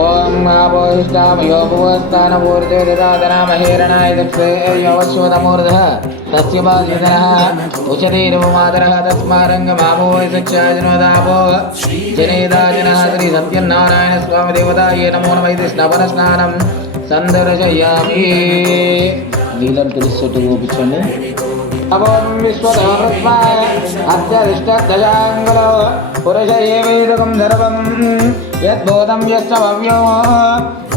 ओम आपोहिष्टामयो भुवस्तानपूर्ते ददातनामहेरणाय दक्षेयवश्वतमूर्धः तस्य बाधितनः उचतीर्वमातरः तस्मारङ्गमाभूय सच्चाजनोदापो जनेदाजनः श्रीसत्यनारायणस्वामी देवतायै नमो नमः इति स्नापनस्नानं सन्दर्शयामि नीलं तुलसीचोटि गोपिचंడి अवं विश्वधर्मस्माय अत्यरिष्टदशाङ्गलो पुरुष एवैदकं सर्वं यद्भूतं यश्च भव्यो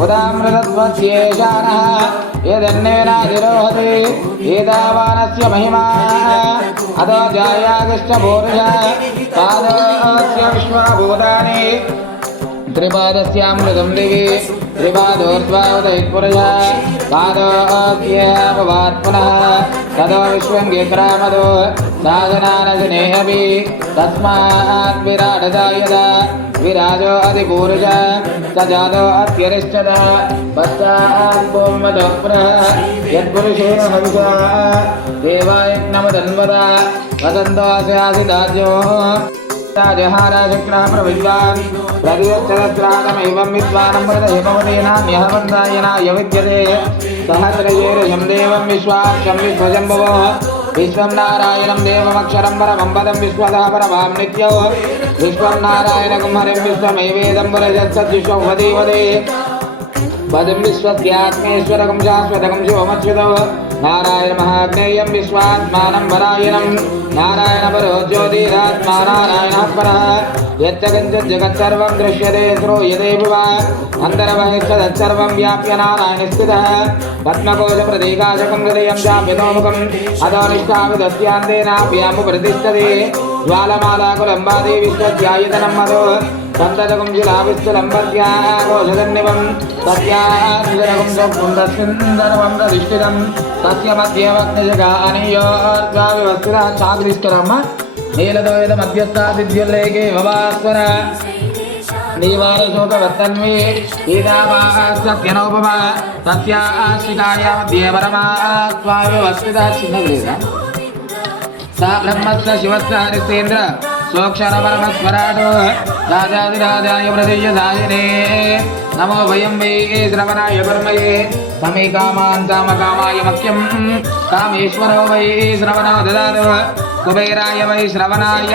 उदामृतत्वस्येषानः यदन्नेनाधिरोहति एतावानस्य महिमा अतो जायागश्च पुरुष पादस्य विश्वभूतानि त्रिपादस्यामृतं दिवि त्रिपादोर्ध्वावदयित्पुरुषः पादोऽस्येऽपवात् पुनः ततो विश्वङ्गिक्रामदो साधनानशनेऽपि तस्मात् विराटदा यदा विराजो अधिपूरुषः स जातो अत्यरिष्टः पश्चात् भूमदः पुनः यत्पुरुषेण हविषा देवायज्ञमदन्वदा वदन्तो अस्यासिदाज्यो जहाराशक्रा प्रविद्वान् प्रतिदक्षरस्रागमेवं विद्वानमृतहिमवदेनान्यहवन्दायनाय विद्यते सहस्रशेर्षं देवं विश्वाक्षं विश्वशम्भवो विश्वं नारायणं देवमक्षरं परमं पदं विश्वतः परमां नित्यो विश्वं नारायणकं हरिं विश्वमेवेदं पुरजत्सद्विश्वं वदे वदे पदं विश्वस्यात्मेश्वरकं शाश्वतकं शिवमच्युतो नारायण महाज्ञेयं विश्वात्मानं परायणं नारायण परो ज्योतिरात्मा नारायणः परः यच्च किञ्चित् जगत्सर्वं दृश्यते श्रूयते भुवा अन्तर्बहिस्तत्सर्वं व्याप्य नारायण स्थितः पद्मकोशप्रतीकाशकं हृदयं चाप्यतोमुखम् अतो निष्ठाविदस्यान्तेनाभ्यामुपतिष्ठते ज्वालमालाकुलम्बादे विश्वस्यायतनं मधो सन्ततकं शिलाविस्तुलम्बत्या कोशदन्निवं तस्याश्चरकं सुन्दरं प्रतिष्ठितं तस्य मध्ये वग्निजगा अनीयोर्द्वाविवस्थितः चाग्रिष्करम् नीलद्वैत मध्यस्थादिद्युल्लेखे भवास्वर नीवारशोकवर्तन्वे ईदावासत्यनोपमा तस्याश्रिकाया मध्ये परमास्वाविवस्थितः चिन्नग्रेता सा ब्रह्मस्य शिवस्य हरिस्तेन्द्र सोक्षरपरमस्वराटो राजाधिराजाय प्रदेयसायिने नमो वयं वै श्रवणाय कर्मये समे कामान् कामकामाय मह्यं कामेश्वरो वै श्रवणो ददातु कुबेराय वै श्रवणाय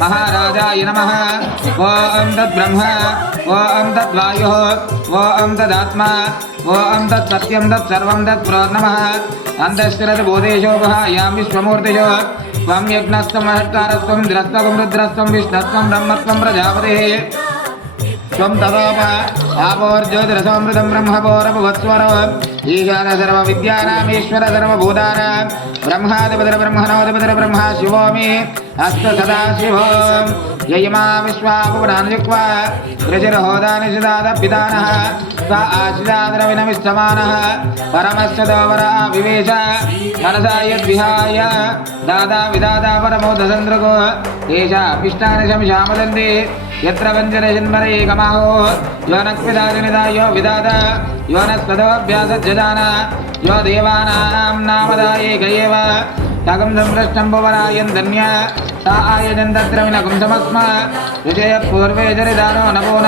महाराजाय नमः ॐ तद्ब्रह्म ॐ तद्वायुः ॐ तदात्मा ॐ तत्सत्यं तत्सर्वं तत्प्रोन्नमः अन्तःस्थिरतबोधेशोपहायां विश्वमूर्तिषु त्वं यज्ञस्त्वं महत्कारस्त्वं इन्द्रस्त्वं रुद्रस्त्वं विष्णुस्त्वं ब्रह्मत्वं प्रजापतिः त्वं तदोप आपोर्ज्योतिरसोऽमृतं ब्रह्मपोरभुवत्स्वरो ईशान सर्वविद्यानामीश्वर सर्वभूतानां ब्रह्मादिपतिर्ब्रह्मणोऽधिपतिर्ब्रह्मा शिवो मे अस्तु सदा शिवो ययिमा विश्वापुरान्विक्वा ऋषिर्होदानि सिदादपितानः स आशिदाद्रविनमिष्टमानः परमस्य दोवरा विवेश मनसा यद्विहाय दादा विदादा परमोदसन्द्रगो तेषापिष्टानि शमिषामदन्ति यत्र वञ्जनशन्मरे कमाहो यो नक्विदाजनिदा यो विदादा यो नस्तदोऽभ्यासज्जदान यो देवानां नामदाये गयेव तगं संरष्टं भुवनायन् धन्य सा आयजन् तत्र विनकुं समस्म ऋषयः पूर्वे जरिदानो नभोन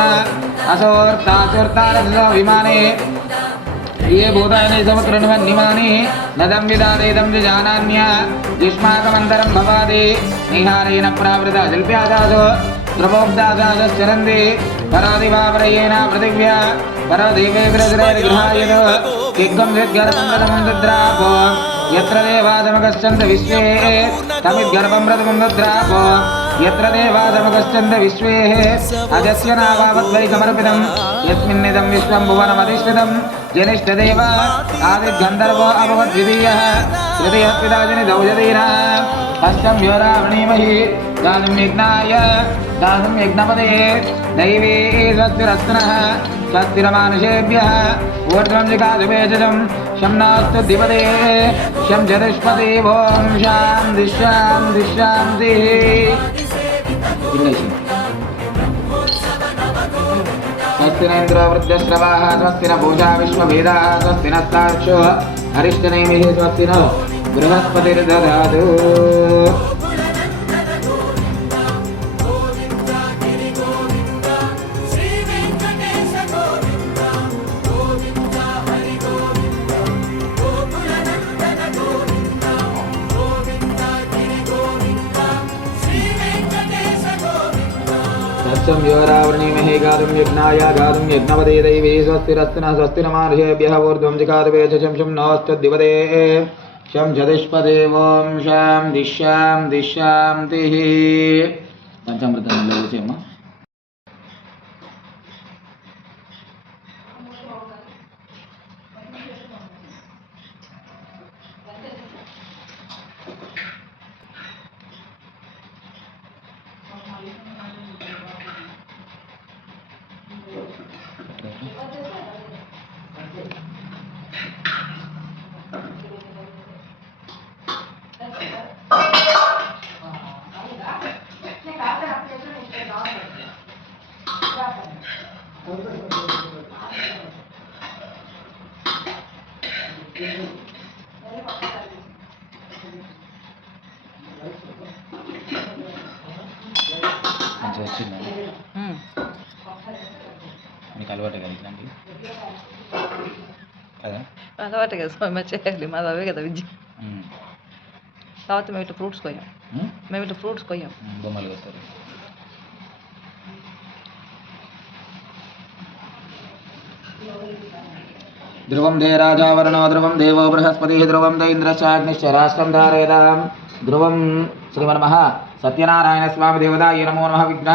असोर्तासुर्तारसो विमाने ये भूतानि समुद्रनिमन्निमानि नदं विदादेदं विजानान्य युष्माकमन्तरं भवादि निहारेण प्रावृता शिल्प्यादासो द्रवोब्दादासश्चरन्ति परादिवापरयेण पृथिव्या परदेवे ग्रजरैर्गृहायतो किग्गं यद्गर्भं दद्रापो यत्र देवादमगश्चन्द विश्वे तमिद्गर्भं प्रथमं दद्रापो यत्र देवादमगश्चन्द विश्वे अजस्य नावावद्वैकमर्पितं यस्मिन्निदं विश्वं भुवनमधिष्ठितं जनिष्ठदेव आदिगन्धर्वो अभवद्वितीयः तृतीयः पिता जनितौ यदीना अष्टं यो रावणीमहि दानं यज्ञाय दानं यज्ञपदे दैवी स्वस्तिरस्तनः स्वस्तिरमानुषेभ्यः ऊर्ध्वं जिगाधुवेजं शं नास्तु द्विपदे शं चतुष्पदे ॐ शान्तिः शान्तिः शान्तिः स्वस्ति न इन्द्रो वृद्धश्रवाः स्वस्ति न पूषा विश्ववेदाः स्वस्ति नस्तार्क्ष्यो अरिष्टनेमिः स्वस्ति नो बृहस्पतिर्दधातु तत्सं योरावृणीमहे गातुं यज्ञाय गातुं यज्ञपदे दैवे स्वस्तिरस्तुनः स्वस्तिनमार्षेभ्यः ऊर्ध्वं जिगातवे च शं नोऽस्तद्दिवदे शं जदिष्पदे ॐ शां दिशान्तिः పంచామృతం మంచిగా వచ్చిందండి మీకు అలవాటు కదా ఇట్లాంటివి కదా అలవాటు కదా స్వామి చేయాలి మాది అవే కదా విద్య కాబట్టి మేము ఇట్లా ఫ్రూట్స్ కొయ్యాం బొమ్మలు కొత్తారు ధ్రువం దే రాజావరణో ధ్రువం దేవో బృహస్పతి ధ్రువం ద ఇంద్రశ్చాగ్నిశ్చ రాష్ట్రం ధారయతాం ధ్రువం శ్రీమన్మః సత్యనారాయణ స్వామి దేవతాయ నమో నమః విఘ్న